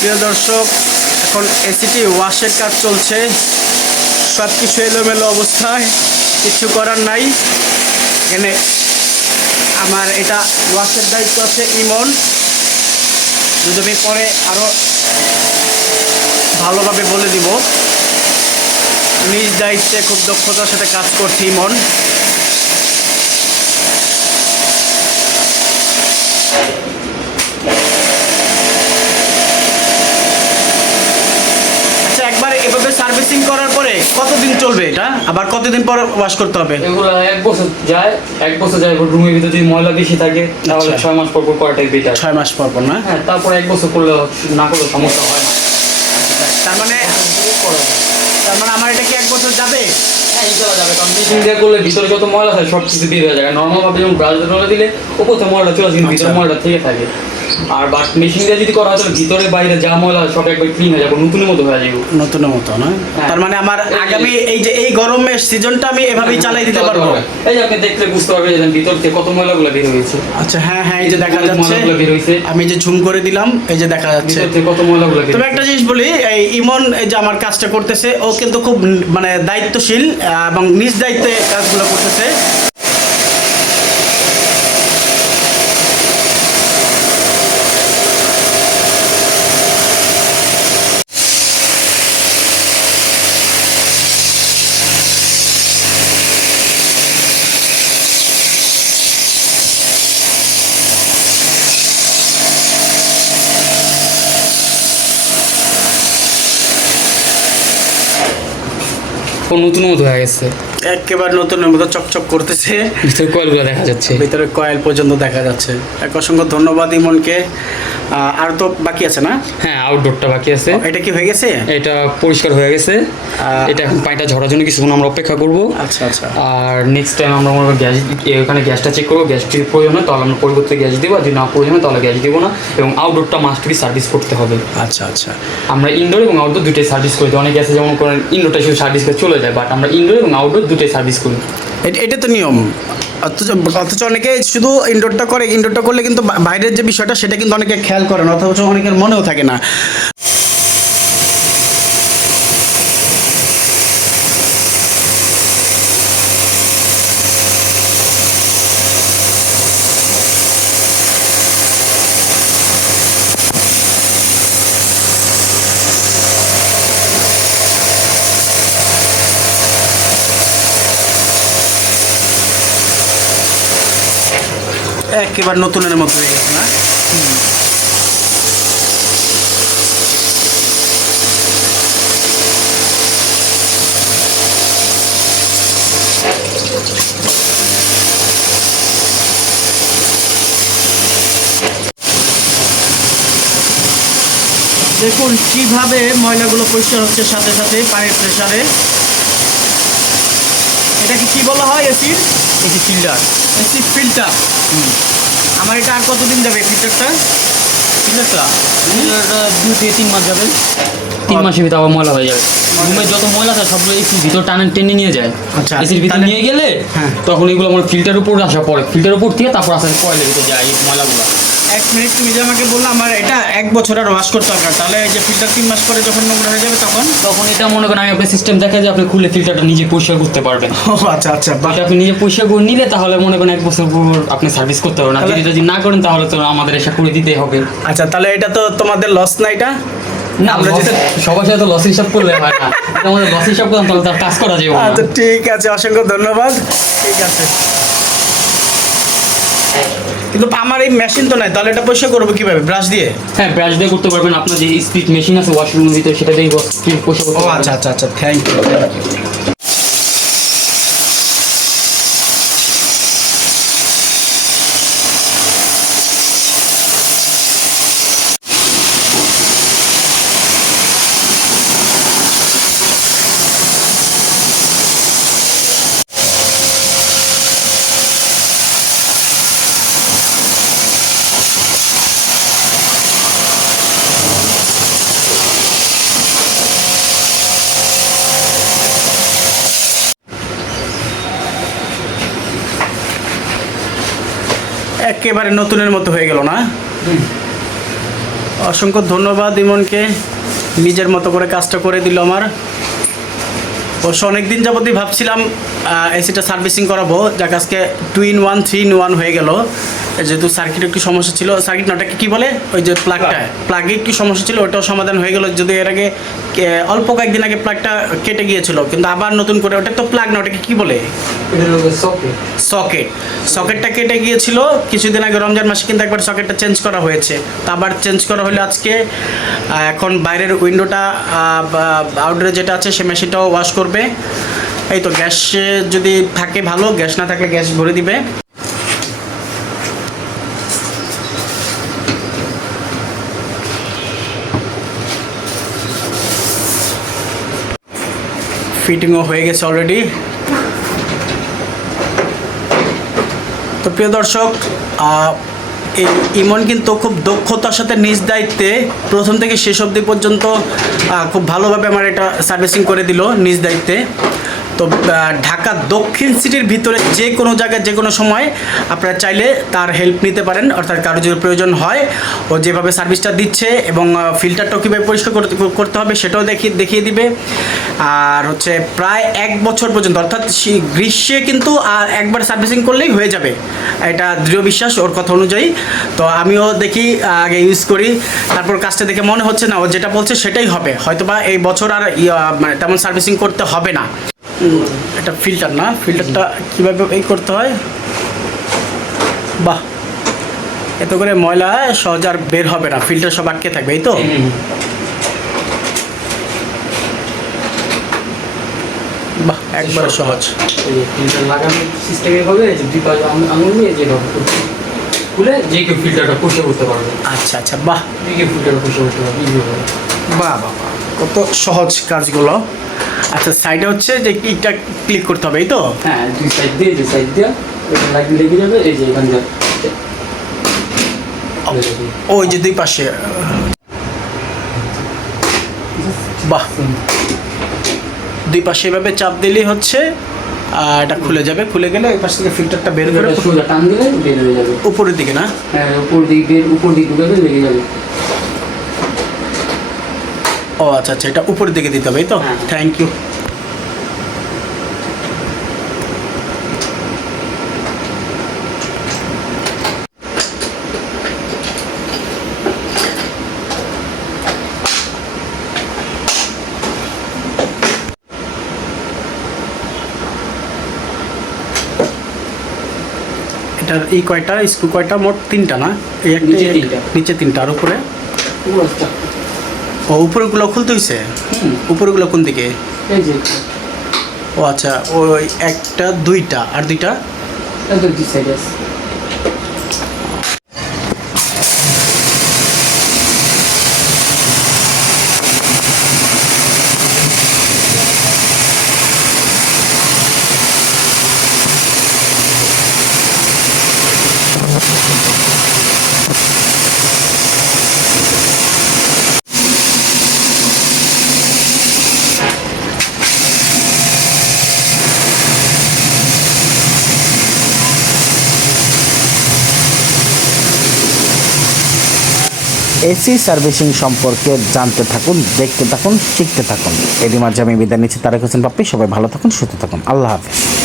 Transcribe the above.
প্রিয় দর্শক, এখন এসিটি ওয়াশের কাজ চলছে। সব কিছু এলোমেলো অবস্থায়, কিছু করার নাই। এখানে আমার এটা ওয়াশের দায়িত্ব আছে ইমন। যদি আমি পরে আরও ভালোভাবে বলে দিব। নিজ দায়িত্বে খুব দক্ষতার সাথে কাজ করছে ইমন। আচ্ছা, একবার এভাবে সার্ভিসিং করার পরে কতদিন চলবে এটা? আবার কতদিন পর ওয়াশ করতে হবে? এগুলো 1 বছর যায়, 1 বছর যায়। রুমের ভিতরে যদি ময়লা বেশি থাকে তাহলে 6 মাস পর পর করাটাই বেটার। 6 মাস পর পর না? হ্যাঁ, তারপর 1 বছর করলে না করলে সমস্যা হয় না। তার মানে আমার এটা কি 1 বছর যাবে? হ্যাঁ, ইনশাআল্লাহ যাবে। কারণ মেশিন দিয়ে করলে ভিতরে যত ময়লা থাকে সব কিছু বের হয়ে যায়। নর্মাল ভাবে যেমন ব্রাশ দিয়ে দিলে উপর থেকে ময়লা চলে আসে, ভিতরে ময়লা থেকে থাকে। আর বাট মেশিন দিয়ে যদি করা হয় তাহলে ভিতরে বাইরে যা ময়লা সব একবার ক্লিন হয়ে যাবে, নতুনের মতো হয়ে যাবে। নতুনের মতো না? তার মানে আমার আগামী এই গরমের সিজনটা আমি এভাবেই চালাই দিতে পারবো। এই যে আপনি দেখলে বুঝতে পারবেন যে ভিতর থেকে কত ময়লাগুলো বের হয়েছে। আচ্ছা, হ্যাঁ হ্যাঁ, এই যে দেখা যাচ্ছে ময়লাগুলো বের হয়েছে। আমি যে ঝুম করে দিলাম, এই যে দেখা যাচ্ছে ভিতর থেকে কত ময়লাগুলো বের। তবে একটা জিনিস বলি, এই ইমন এই যে আমার কাজটা করতেছে, ও কিন্তু খুব মানে দায়িত্বশীল এবং নিজ দায়িত্বে কাজগুলো করতেছে। নতুন মতো হয়ে গেছে, একেবারে নতুনের মতো চকচক করতেছে। ভিতরে কয়েলগুলো দেখা যাচ্ছে, ভিতরে কয়েল পর্যন্ত দেখা যাচ্ছে। এক অসংখ্য ধন্যবাদ ইমনকে। আর তো বাকি আছে না? হ্যাঁ, আউটডোরটা বাকি আছে। এটা কি হয়ে গেছে? এটা পরিষ্কার হয়ে গেছে। এটা এখন পানিটা ঝরার জন্য কিছুক্ষণ আমরা অপেক্ষা করব। আচ্ছা আচ্ছা। আর নেক্সট টাইম আমরা গ্যাস, এখানে গ্যাসটা চেক করবো। গ্যাস যদি প্রয়োজন হয় তাহলে আমরা পরিবর্তে গ্যাস দেবো, আর যদি না প্রয়োজন হয় তাহলে গ্যাস দেবো না। এবং আউটডোরটা মাস্ট বি সার্ভিস করতে হবে। আচ্ছা আচ্ছা। আমরা ইনডোর এবং আউটডোর দুটোই সার্ভিস করি। অনেক গ্যাসে যেমন করেন ইনডোরটা শুধু সার্ভিস করে চলে যায়, বাট আমরা ইনডোর এবং আউটডোর দুটোই সার্ভিস করি। এটা তো নিয়ম। অথচ অনেকে শুধু ইনডোরটা করে। ইনডোরটা করলে কিন্তু বাইরের যে বিষয়টা সেটা কিন্তু অনেকে খেয়াল করে না, অথচ অনেকের মনেও থাকে না। একেবারে নতুনের মতো হয়ে গেছে না? দেখুন কিভাবে ময়লাগুলো পরিষ্কার হচ্ছে সাথে সাথে পানির প্রেসারে। এটাকে কি বলা হয়? এসির এসি ফিল্টার। AC filter. আমার এটা আর কতদিন যাবে ফিল্টারটা? ফিল্টারটা 2 থেকে 3 মাস যাবে। 3 মাসের ভিতরে আবার ময়লা হয়ে যাবে। রুমের যত ময়লা থাকে সবগুলো এসির ভিতর টেনে নিয়ে যায়। আচ্ছা, এসির ভিতরে নিয়ে গেলে তখন এগুলো আমার ফিল্টার উপর আসা পড়ে। ফিল্টার উপর থেকে তারপর আসলে কয়েলের ভিতরে যায় এই ময়লাগুলো। 1 মিনিট, তুমি যে আমাকে বললে আমার এটা 1 বছর আর ওয়াশ করতে হবে, তাহলে এই যে ফিল্টার 3 মাস পরে যখন নোংরা হয়ে যাবে তখন এটা মনে করেন আমি আপনার সিস্টেম দেখা যায়, আপনি খুলে ফিল্টারটা নিজে পরিষ্কার করতে পারবেন। ও আচ্ছা আচ্ছা। আপনি নিজে পরিষ্কার করে নিলে তাহলে মনে করেন 1 বছর পর আপনি সার্ভিস করতে পারবেন। আর যদি না করেন তাহলে তো আমাদের এসে করে দিতেই হবে। আচ্ছা, তাহলে এটা তো তোমাদের লস না? এটা না, আমরা যেটা সবার সাথে তো লস হিসাব করলে হয় না। আমাদের লস হিসাব করলাম তাহলে তার কাজ করা যাবে। আচ্ছা ঠিক আছে, অসংখ্য ধন্যবাদ। ঠিক আছে, কিন্তু আমার এই মেশিন তো নাই, তাহলে এটা পরিষ্কার করবো কিভাবে? ব্রাশ দিয়ে? হ্যাঁ, ব্রাশ দিয়ে করতে পারবেন। আপনার যে স্পিড মেশিন আছে ওয়াশরুমের ভিতরে সেটা দিয়ে পরিষ্কার করতে ও পারবেন। আচ্ছা আচ্ছা আচ্ছা, থ্যাংক ইউ। একেবারে নতুনের মতো হয়ে গেল না? অসংখ্য ধন্যবাদ ইমনকে, নিজের মতো করে কাজটা করে দিল আমার। অবশ্য অনেকদিন যাবতই ভাবছিলাম এসিটা সার্ভিসিং করাবো, যাক আজকে 2 in 1 3 in 1 হয়ে গেল। যেহেতু সার্কিট একটু সমস্যা ছিল, সার্কিট না ওটাকে কী বলে, ওই যে প্লাগে একটু সমস্যা ছিল, ওটাও সমাধান হয়ে গেল। যদি এর আগে অল্প কয়েকদিন আগে প্লাগটা কেটে গিয়েছিল, কিন্তু আবার নতুন করে, ওটা তো প্লাগ না, ওটাকে কী বলে, সকেটটা কেটে গিয়েছিল কিছুদিন আগে রমজান মাসে, কিন্তু একবার সকেটটা চেঞ্জ করা হয়েছে। তো আবার চেঞ্জ করা হলে আজকে এখন বাইরের উইন্ডোটা, আউটডোরে যেটা আছে সে মেশিনটাও ওয়াশ করবে। এই তো গ্যাস যদি থাকে ভালো, গ্যাস না থাকলে গ্যাস ভরে দিবে। ফিটিংও হয়ে গেছে অলরেডি। তো প্রিয় দর্শক, এই ইমন কিন্তু খুব দক্ষতার সাথে নিজ দায়িত্বে প্রথম থেকে শেষ অবধি পর্যন্ত খুব ভালোভাবে আমার এটা সার্ভিসিং করে দিল নিজ দায়িত্বে। তো ঢাকা দক্ষিণ সিটির ভিতরে যে কোনো জায়গায় যে কোনো সময় আপনারা চাইলে তার হেল্প নিতে পারেন, অর্থাৎ কারো যদি প্রয়োজন হয়, ও যেভাবে সার্ভিসটা দিচ্ছে এবং ফিল্টারটাও কীভাবে পরিষ্কার করতে হবে সেটাও দেখিয়ে দিবে। আর হচ্ছে প্রায় 1 বছর পর্যন্ত, অর্থাৎ গ্রীষ্মে কিন্তু আর একবার সার্ভিসিং করলেই হয়ে যাবে, এটা দৃঢ় বিশ্বাস ওর কথা অনুযায়ী। তো আমিও দেখি, আগে ইউজ করি, তারপর কাজটা দেখে মনে হচ্ছে না ও যেটা বলছে সেটাই হবে, হয়তোবা এই বছর আর মানে তেমন সার্ভিসিং করতে হবে না। এটা ফিল্টার না, ফিল্টারটা কীভাবে এই করতে হয়, বাহ, এত করে ময়লা সহজে আর বের হবে না, ফিল্টার সব আটকে থাকবে, এই তো। বাহ, একবারে সহজ। ফিল্টার লাগানোর সিস্টেম এভাবে, যে দুই পাশে আঙুল নিয়ে যেভাবে খুলে যে কেউ ফিল্টারটা পুষে করতে পারবে। আচ্ছা আচ্ছা, বাহ, যে কেউ ফিল্টারটা পুষে করতে পারবে। বাহ বাহ, কত সহজ কাজগুলো। আচ্ছা, সাইডে হচ্ছে যে কিটা ক্লিক করতে হবে, এই তো। হ্যাঁ, দুই সাইড দিয়ে, যে সাইড দিয়ে লাগিয়ে লেগে যাবে, এই যে এখান দিয়ে, ওই যে দুই পাশে, বাহ, দুই পাশে এভাবে চাপ দিলেই হচ্ছে এটা খুলে যাবে। খুলে গেলে এই পাশ থেকে ফিল্টারটা বের করে সোজা টান দিলে বের হয়ে যাবে উপরের দিকে, না? হ্যাঁ, উপর দিকে ঢুকাবে, লেগে যাবে। ও আচ্ছা আচ্ছা, এটা উপরের দিকে দিতে হবে, এই তো। Thank you. এটার এই কয়টা স্ক্রু কয়টা, মোট 3টা না? এই একটা, নিচে 3টা, আর উপরে, ও উপরেগুলো খুলতে হয়েছে। উপরেগুলো কোন দিকে? এই যে, ও আচ্ছা, ওই একটা, 2টা, আর 2টা দুই সাইডে আছে। এসি সার্ভিসিং সম্পর্কে জানতে থাকুন, দেখতে থাকুন, শিখতে থাকুন। এরই মাঝে আমি বিদায় নিচ্ছি। তারেক হোসেন পাপ্পি। সবাই ভালো থাকুন, সুস্থ থাকুন। আল্লাহ হাফেজ।